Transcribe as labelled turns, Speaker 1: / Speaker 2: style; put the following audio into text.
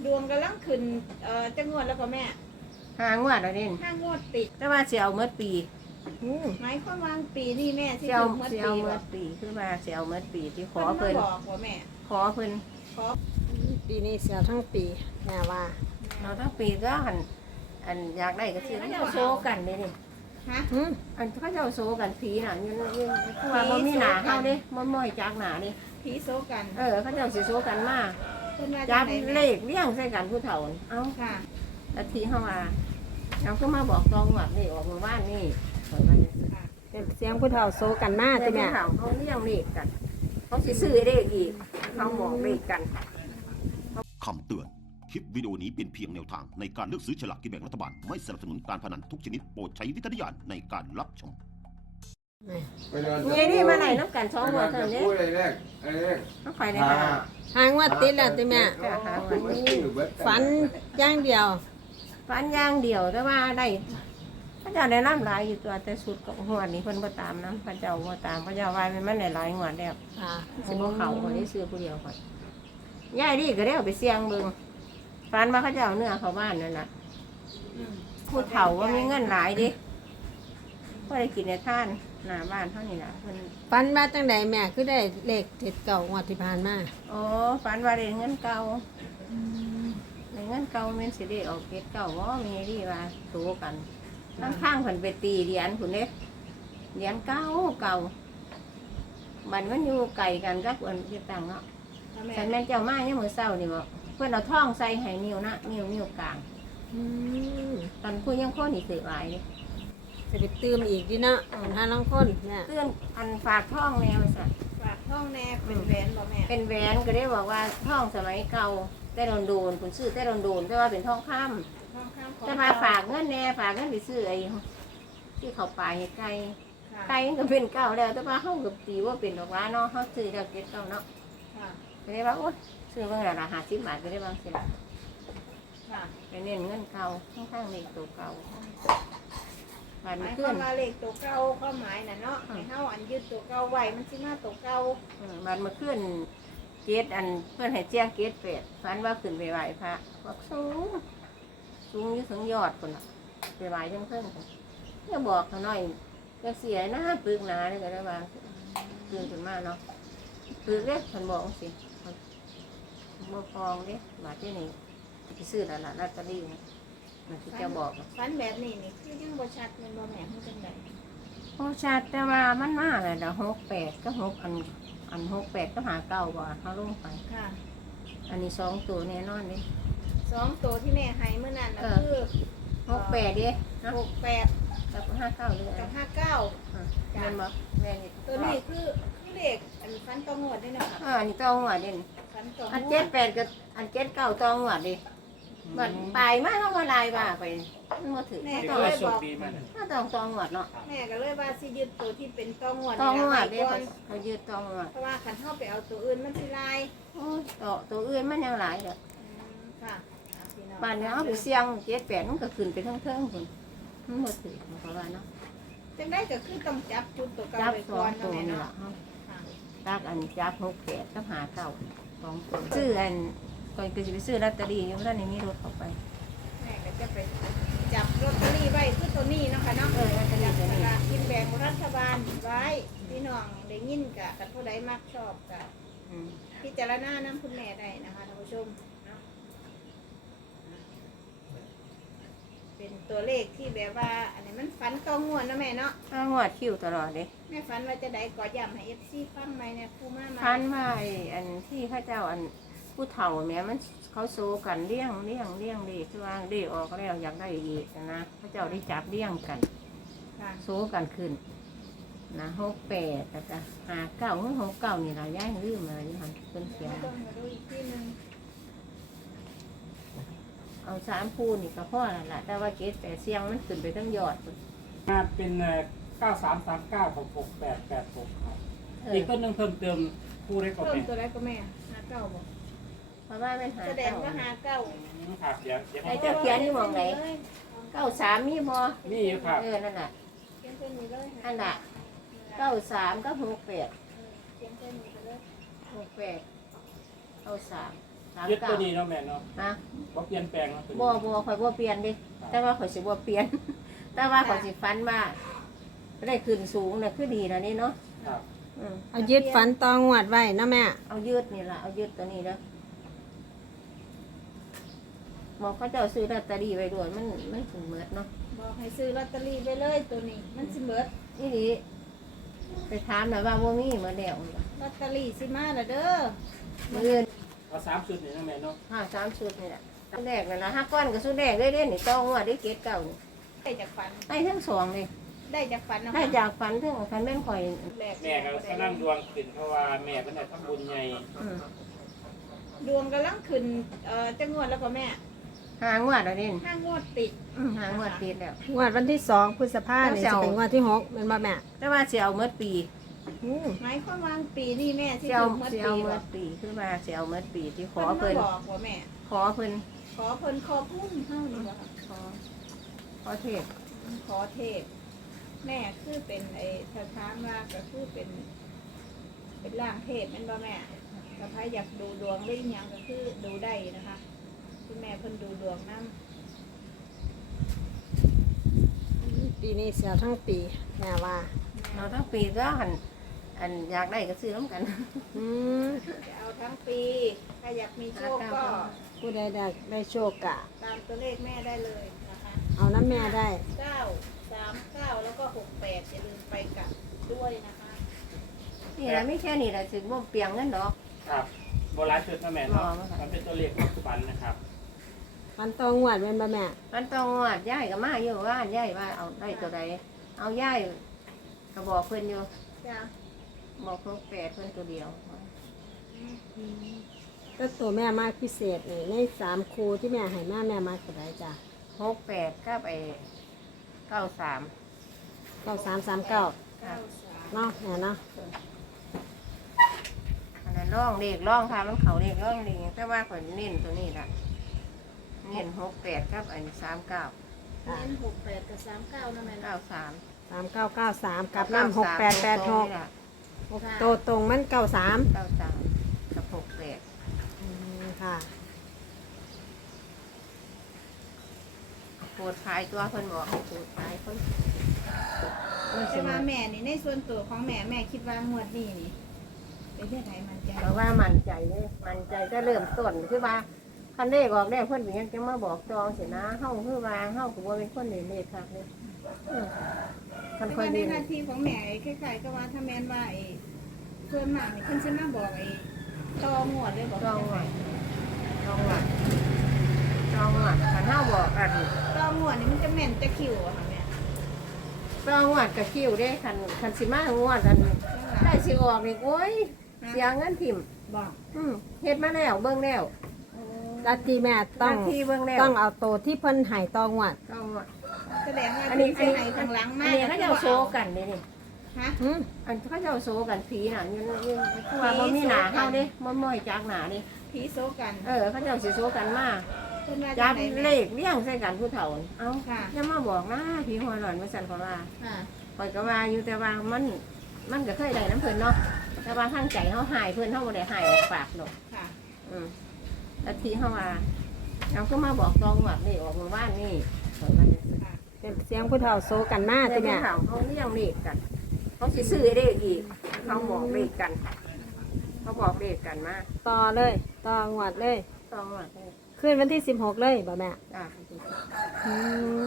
Speaker 1: ดวงกำลังขึ้นจะงวดแล้วก็แม่
Speaker 2: 5 งวดแล้วนี่
Speaker 1: 5 งวดติด
Speaker 2: แต่ว่าสิเอาเมื่อปี
Speaker 1: หมายความว่าปีนี่แม่ที่
Speaker 2: สิเอา
Speaker 1: เมื่อ
Speaker 2: สิ
Speaker 1: ปี
Speaker 2: เอาเมื่อปีคือว่าสิเอาเมื่อปีที่ขอเพิ่น
Speaker 1: บอกว่าแม่
Speaker 2: ขอเพิ่น
Speaker 1: ขอ
Speaker 3: ปีนี้เสียทั้งปีแม่ว่า
Speaker 2: เราทั้งปีก็อันอยากได้ก็สิเขาเจ้าโซกันเด้นี่
Speaker 1: ฮะ
Speaker 2: อันเขาเจ้าโซกันผีน่ะยืนคือว่าบ่มีหน้าเฮาเด้บ่ม้อยจากหน้าเด้
Speaker 1: ผีโซกัน
Speaker 2: เขาเจ้าสิโซกันมา
Speaker 1: เพิ่นว่า
Speaker 2: จับ
Speaker 1: ไหน
Speaker 2: เลขเลี้ยงใส่กันผู้เฒ่าเอ้า
Speaker 1: ค่ะ
Speaker 2: แล้วทีเฮาว่าเอาก็มาบอกตองว่านี่ออกหมู่บ้านนี่ว่าจังซี่
Speaker 1: ค่ะ
Speaker 3: เป็นเสียงผู้เฒ่าโซกันมา
Speaker 2: แต่
Speaker 3: ติแม่
Speaker 2: ผู้เฒ่าเขาเลี้ยงเลขกันเขาสิซื้อเลขอีกเขาบอกเลขกัน
Speaker 4: คำเตือน คลิปวิดีโอนี้เป็นเพียงแนวทางในการเลือกซื้อฉลากกินแบ่งรัฐบาล ไม่สนับสนุนการพนันทุกชนิดโปรดใช้วิจารณญาณในการรับชม
Speaker 2: นี่นี่มาไหนน้ำกัน2 งวดเท่านี้
Speaker 5: พูดอะไรแรก
Speaker 2: ต้องคอยได้
Speaker 5: หา
Speaker 2: ค่ะ
Speaker 3: หางว่าติดแล้วติแม่ ฝันอย่างเดียว
Speaker 2: ฟันอย่างเดียวแต่ว่าได้พระเจ้าได้น้ำหลายอยู่ตัวแต่สุดกับหัวนี้เพิ่นบ่ตามน้ำพระเจ้าบ่ตามพระเจ้าว่ามันหลายงวดแล้ว
Speaker 3: ค่ะ
Speaker 2: สิบ่เข้าคนที่ซื้อผู้เดียวก่อนยายดีก็ได้เอาไปเสี่ยงเบิ่งฟันว่าเขาเจ้าเนื้อเข้าบ้านนั่นน่ะ ผู้เฒ่าว่ามีเงินหลายดิก็ได้กินในท่านหน้าบ้านเท่านี้นะเพิ่น
Speaker 3: ฝันว่าจังใดแม่คือได้เลขเจ็ดเก่างวดที่ผ่านมา
Speaker 2: โอ้ฝันว่าได้เงินเก่าได้เงินเก่าแม่นสิได้ออกเก็ดเก่าบ่มีดีว่าโตกันข้างๆเพิ่นไปตีเหรียญพุ่นเด้เหรียญเก่าเก่าบัดมันอยู่ไกลกันกับเพิ่นที่ตั้งเนาะ
Speaker 1: แม่
Speaker 2: ฉันแม่นเจ้ามาเนี่ยามมื้อเช้านี่บ่เพิ่นเอาทองใส่ให้นิ้วนะนิ้วกลาง
Speaker 3: อืม
Speaker 2: ตอนคุยยังคนนี่สิหลายเด้
Speaker 3: จะไปตื่มอีกดิเนาะถ้าลังคนแม่
Speaker 2: เตือนอันฝากทองแนวซั่น
Speaker 1: ฝากท้องแน่เป็นแหวนบ่แม่
Speaker 2: เป็นแหวนก็ได้บอกว่าท่องสมัยเก่าแต่โดนคุณซื้อแต่โดนแต่ว่าเป็นทองค
Speaker 1: ท้องข้ามขอ
Speaker 2: ำ
Speaker 1: ง
Speaker 2: จะมาฝากเงินแน่ฝากเงินไปซื้อไอ้ที่เขาปลายไก่
Speaker 1: ค่ะ
Speaker 2: ไก่มันก็เป็นเก่าแล้วแต่ว่าเขากับตีว่าเป็นดอกว่าเนาะเขาซื้อแล้วเก็บเก่าเนาะ
Speaker 1: ค่ะ
Speaker 2: ก็ได้ว่าโอ๊ยซื้อเมื่อไหร่ละ50 บาทก็ได้บางสิละ
Speaker 1: ค่ะ
Speaker 2: ไปเน้นเงินเก่าข้างๆนี่ตัวเก่าบาท
Speaker 1: ห
Speaker 2: มั
Speaker 1: มาน ยค
Speaker 2: ขึ้
Speaker 1: วาน มว่าเลขตัวเก่าความหมายน่ะเนาะให้เฮาอันยึดตัวเก่าไว้มันสิมาตัวเก่า
Speaker 2: บาทมันขึ้นเกตอันเพื่อนให้เจียงเกตเป็ดฝันว่าขึ้นไปไหว้พระบอกสูงอยู่ถึงยอดคนน่ะไปไหว้เพิ่งเนี่ยบอกเขาหน่อยจะเสียหน้าปึกหนาเลยก็ได้บางตื่นขึ้นมาเนาะปึกเด้คนบอกสิบ่ฟองเด้บาทที่นี่ไปซื้อแล้วล่ะลอตเตอรี่มันที่จะบอก
Speaker 1: ฝันแบบนี้นี่คือยังบ่ชัดแม่นบ่แม่มันจังได๋
Speaker 2: โอ้ชาติแต่ว่ามันมาเลยเด้อ68ก็6อัน68ก็หา9บ่เขาลงไป
Speaker 1: ค่ะ
Speaker 2: อันนี้2 ตัวแน่นอนเด้
Speaker 1: 2ตัวที่แม่ให้มื้อนั้นน่ะคือ
Speaker 2: 68เด้เนาะ
Speaker 1: 68
Speaker 2: กับ59เลย
Speaker 1: กับ
Speaker 2: อ่ะ
Speaker 1: 59
Speaker 2: แม่นบ่แม่นี่
Speaker 1: ตัวนี้คือเลขอันฟันต่องวดด้วยนะคะ
Speaker 2: อันนี้ต้องหัวเด่น
Speaker 1: ฟันต่อง
Speaker 2: อัน
Speaker 1: วด
Speaker 2: 78กับอัน79ต้องหัวดิบัดปลายมาเฮาก็ลายว่าไปมันบ่ถึง
Speaker 1: แม่
Speaker 2: ต้
Speaker 1: ก็
Speaker 2: อง
Speaker 1: เลยบอก
Speaker 2: ถ้าต้องหัวเนาะ
Speaker 1: แม่ก็เลยว่าสิยึดตัวที่เป็นต่องวด
Speaker 2: ต้องหัว
Speaker 1: นี่
Speaker 2: เด้
Speaker 1: ล่ะไว้ก่อน
Speaker 2: เขายืดต้องหัว
Speaker 1: เพราะว่าคันเฮาไปเอาตัวอื่นมันสิลาย
Speaker 2: โอ้ยตัวอื่นมันยังหลายเด้อ
Speaker 1: ค่ะอ่ะพี่น้อง
Speaker 2: บ้านเนี้ยเอาไปเสี่ยง78มันก็ขึ้นไปเทิงๆพุ่นมันบ่ถึงเพราะว่าเนาะ
Speaker 1: จังได้ก็คือต้องจับจุดตัวเก่า
Speaker 2: จับ
Speaker 1: ไป
Speaker 2: ส
Speaker 1: ก่
Speaker 2: อ
Speaker 1: อง น
Speaker 2: ตั
Speaker 1: เนาะ
Speaker 2: ว
Speaker 1: แม่
Speaker 2: นี่
Speaker 1: เนาะ
Speaker 2: ล่ะเฮา
Speaker 1: ค่ะ
Speaker 2: ตักอันจับ68กับ59 2ตัวซื้ออันก่อนก็สิไปซื้อลอตเตอรี่อยู่ท่านนี้มีรถเข้าไป
Speaker 1: แม่ก็จะไปจับลอตเตอรี่ไว้คือตัวนี้เนาะค่ะเนาะ
Speaker 2: ลอตเตอรี่
Speaker 1: จับ
Speaker 2: ตัว
Speaker 1: ส
Speaker 2: นี้
Speaker 1: ลากกินแบ่งรัฐบาลไว้พี่น้องได้ยินกะกันผู้ใดมักชอบกะ
Speaker 2: อืม
Speaker 1: พิจารณาน้ำคุณแม่ได้นะคะท่านผู้ชมเนาะเป็นตัวเลขที่แบบว่าอันนี้มันฝันตองงวดเนาะแม่เนาะ
Speaker 2: ก็งวดคิวตลอดเลย
Speaker 1: แม่ฝันว่าจะได้กอย้ำให้FCฟังไหมเนี่ยครูมามา
Speaker 2: พันว่าไอ้อันที่ข้าเจ้าอันผู้เฒ่าแม่มันเขาโซกันเลี้ยงเด็กคือว่าเด็กออกแล้วอยากได้อีกนะข้าเจ้าได้จับเลี้ยงกัน
Speaker 1: ค่ะ
Speaker 2: โซกันขึ้นนะ68แล้วก็59นี่เราย้ายลืมอะไรที่มันเป็นเขียน
Speaker 1: ต้องมาดูอีกที่หนึง
Speaker 2: เอา3คู่นี่ก็พอแล้วล่ะแต่ว่า78เสียงมันขึ้นไปทั้งยอดพุ่น
Speaker 6: มาเป็น9339 6886ครับ
Speaker 2: เอ
Speaker 6: อี
Speaker 2: อก
Speaker 6: ต้นหนึงเพิ่มเติมคู่ได้ก็
Speaker 1: เพิ่
Speaker 6: เป็
Speaker 1: ม
Speaker 6: น
Speaker 1: ตัวแรกก็แม่59บอก
Speaker 2: เพราะว่าเป็นหา
Speaker 1: แสดง
Speaker 2: เก้า
Speaker 1: ว่า59
Speaker 6: ครับเดี๋ยว
Speaker 2: ไอ้เจ้าเขียนอยู่หม้องไหน93มีบ่
Speaker 6: มีอยู่ครับ
Speaker 2: นั่นน่ะ
Speaker 1: เขียนเส้นนี้เลย
Speaker 2: อันน่ะ93กับ68
Speaker 1: เขียนเส้นนี้ไปเลย
Speaker 2: 68 93
Speaker 6: ยึดตัวนี้เนาะแม่เนาะ
Speaker 2: ฮะ
Speaker 6: บ่เปลี่ยนแปลงเนาะตัวนี้
Speaker 2: บ่ข่อยบ่เปลี่ยนเดิแต่ว่าข่อยสิบ่เปลี่ยน แต่ว่าข่อยสิฝันว่าได้ขึ้นสูงน่ะคือดีนะนี่เนาะ
Speaker 6: ครับ
Speaker 3: เอายึดฝันตองวดไว้เนาะแม่
Speaker 2: เอายืดนี่ล่ะเอายืดตัวนี้เด้อหมอกเขาเจ้าซื้อลอตเตอรี่ไว้ด้วยมันถึงเมิดเนาะ
Speaker 1: บอกให้ซื้อลอตเตอรี่ไปเลยตัวนี้มันสิเบิด
Speaker 2: นี่ดิไปถามหน่อยว่าบ่มีมาแล้ว
Speaker 1: ลอตเตอรี่สิมาแล้วเด้อ
Speaker 2: มื้ออื่น
Speaker 6: เอา3ชุดนี่เนาะแม่เนาะ
Speaker 2: 3ชุดนี่แหละชุดแรกนั่นล่ะ5ก้อนก็ชุดแรกเด้นี่ต้องว่าได้เกตเก่านี่
Speaker 1: ได้จากฝัน
Speaker 2: ได้ทั้งสองเลย
Speaker 1: ได้จากฝันเนาะ
Speaker 2: ได้จากฝันถึงฝันแม่นข่อย
Speaker 1: แรก
Speaker 6: แม่ก็กำลังดวงขึ้นเพราะว่าแม่เพิ่นได้ทำบุญใหญ่
Speaker 2: อืม
Speaker 1: ดวงกำลังขึ้นจะงวดแล้วก็แม่
Speaker 2: หางวดแล้วนี่
Speaker 1: 5 งวดติด
Speaker 2: หางวดติดแล้ว
Speaker 3: งวดวันที่2พฤษภาคมนี่จะเป็นงวดที่6แม่นบ่แม่
Speaker 2: แต่ว่าสิเอาเมิดปี
Speaker 1: หมายความว่าปีนี้แม่ที่
Speaker 2: สิเอา
Speaker 1: ถึงเมื่อ
Speaker 2: สิ
Speaker 1: ปี
Speaker 2: เอาเมิ
Speaker 1: ว่า
Speaker 2: ดปีคือว่าสิเอาเมิดปีที่ขอ
Speaker 1: เพิ่
Speaker 2: เพิ่
Speaker 1: น
Speaker 2: น
Speaker 1: มาบอกว่าแม่
Speaker 2: ขอเพิ่น
Speaker 1: ขอเพิ่นขอพุ่มเท่านี้บ่ค่ะ
Speaker 2: ขอเทศ
Speaker 1: ขอเทพแม่คือเป็นไอ้ถ้าถามว่าก็คือเป็นร่างเทพแม่นบ่แม่ถ้าใครอยากดูดวงหรือหยังก็คือดูได้นะคะคุณแม่เพิ่นดูดวงนำ
Speaker 3: ปีนี้เสียทั้งปีแม่ว่า
Speaker 2: เราทั้งปีก็อันอยากได้ก็ซื้อน้ำกัน
Speaker 3: อืม
Speaker 1: จะเอาทั้งปีถ้าอยากมีโชคก็
Speaker 3: ผู้ใดได้โชคกะ
Speaker 1: ตามตัวเลขแม่ได้เลยนะคะ
Speaker 3: เอาน้ำแม่ได้
Speaker 1: 939แล้วก็68อย่าลืมไปกลับด้วยนะคะ
Speaker 2: นี่แหละไม่แค่นี้แหละถึงบ่เปลียงเงินดอก
Speaker 6: ครับบ่หลายชุดเนาะแม่เนาะ
Speaker 2: บ่ครับ
Speaker 6: มันเป็นตัวเลขของฝันนะครับ
Speaker 3: ฝันตองวดแม่นบ่แม่
Speaker 2: มันต้องงวดย่ายก็มาอยู่ว่าย่ายว่าเอาได้ตัวใดเอาย่ายก็บอกเพิ่นอยู่
Speaker 1: จ้ะ
Speaker 2: บอกครบ8เพิ่นตัวเดียว
Speaker 3: ก็ตัวแม่มากพิเศษนี่ใน3คู่ที่แม่ให้มาแม่มากก็ได้จ้ะ
Speaker 2: 68ก็ไป93
Speaker 3: 9339
Speaker 1: 93
Speaker 3: เนาะแม่เนาะ
Speaker 2: อันนั้นร่องเลขร่องค่ะมันเขาเลขร่องนี่แต่ว่าข่อยเน้นตัวนี้ล่ะเน้น68กับอัน39
Speaker 1: เน้น68กับ39นั่นแหละ
Speaker 2: 93
Speaker 3: 3993กับน้ำ6886โตตรงมัน93
Speaker 2: 93กับ68
Speaker 3: ค่ะ
Speaker 2: โปรดขายตัวเพิ่นบอกให้โปรดขายเพิ่น
Speaker 1: แต่ว่าแม่นี่ในส่วนตัวของแม่คิดว่างวดนี้นี่เป็นเรื่องไหนมันใจ
Speaker 2: เพราะว่ามั่นใจเลยมั่นใจก็เริ่มต้นคือว่าคันเลขออกได้เพิ่นเป็นหยังจะมาบอกจองสินะเฮาคือว่าเฮาก็บ่เป็นคนเล่นเลขครับเลยคัน
Speaker 1: แต่
Speaker 2: ค่อ
Speaker 1: ว่าย ใน
Speaker 2: ดี
Speaker 1: หน้าที่ของแม่คล้ายๆก็ว่าถ้าแม่นว่าไอ้ส่วนมากนี่เพิ่นสิมาบอกไอ้ต่องวดเลยบอก
Speaker 2: จองไว้จองไว้จองไว้คันเฮาบอกอัน
Speaker 1: ต่องวดนี่มันจะแม่นจะคิวอะค่ะแม่
Speaker 2: จองไว้ก็คิวเด้คันสิมางวดอันได้สิออกนี่โอ้ยเสียเงินทิ่ม
Speaker 1: บอก
Speaker 2: เฮ็ดมาแล้วเบิ่งแล้ว
Speaker 3: ลัทธิแม่ต้อง
Speaker 2: หน้าที่เบิ่งแล้ว
Speaker 3: ต้องเอาโตที่เพิ่นให้ตองวด
Speaker 2: จองไว้
Speaker 1: แสดงว่า
Speaker 2: อัน
Speaker 1: ที่
Speaker 2: นี้
Speaker 1: สิให้ข้างหลัง
Speaker 2: อั
Speaker 1: มาน
Speaker 2: นี้เขาจะเอาโซกันนี่นี่
Speaker 1: ฮะ
Speaker 3: หืม
Speaker 2: อันเขาจะเอาโซกันผีน่ะยังคือว่าบ่มีหนาเฮาเด้บ่ม้อยจากหนาเด้
Speaker 1: ผีโซกัน
Speaker 2: เขาจะเอาสิโซกันมา
Speaker 1: เพิ่นว่า
Speaker 2: จั
Speaker 1: จั
Speaker 2: บ
Speaker 1: งได๋
Speaker 2: เล
Speaker 1: แม่
Speaker 2: ขเลี้ยงใส่กันผู้เฒ่าเอ้า
Speaker 1: ค่ะ
Speaker 2: อย่ามาบอกนะผีหัวหลอนว่าซั่นเขาว่า
Speaker 1: ค่ะ
Speaker 2: ข่อยก็ว่าอยู่แต่ว่ามันก็เคยได้น้ำเพิ่นเนาะแต่ว่าทางใจเฮาหายเพิ่นเฮาบ่ได้หายออกปากดอก
Speaker 1: ค่ะ
Speaker 2: แล้วทีเฮาว่าเอาก็มาบอกตองว่านี่ออกเมื่อวานนี่ข่อยว่าจังซี่
Speaker 1: ค่ะ
Speaker 3: เป็นเสียงผู้เฒ่าโซกันมา
Speaker 2: แต่
Speaker 3: ติ
Speaker 2: แม่
Speaker 3: แม่
Speaker 2: เขาเลี้ยงเลขกันเขาสิซื้อเลขอีกเขาบอกเลขกัน เขาบอกเลขกันมา
Speaker 3: ต่อเลยต่องวดเลย
Speaker 2: ตองว่า
Speaker 3: ขึ้นวันที่16เลยบ่แม่
Speaker 2: จ้า
Speaker 3: อืม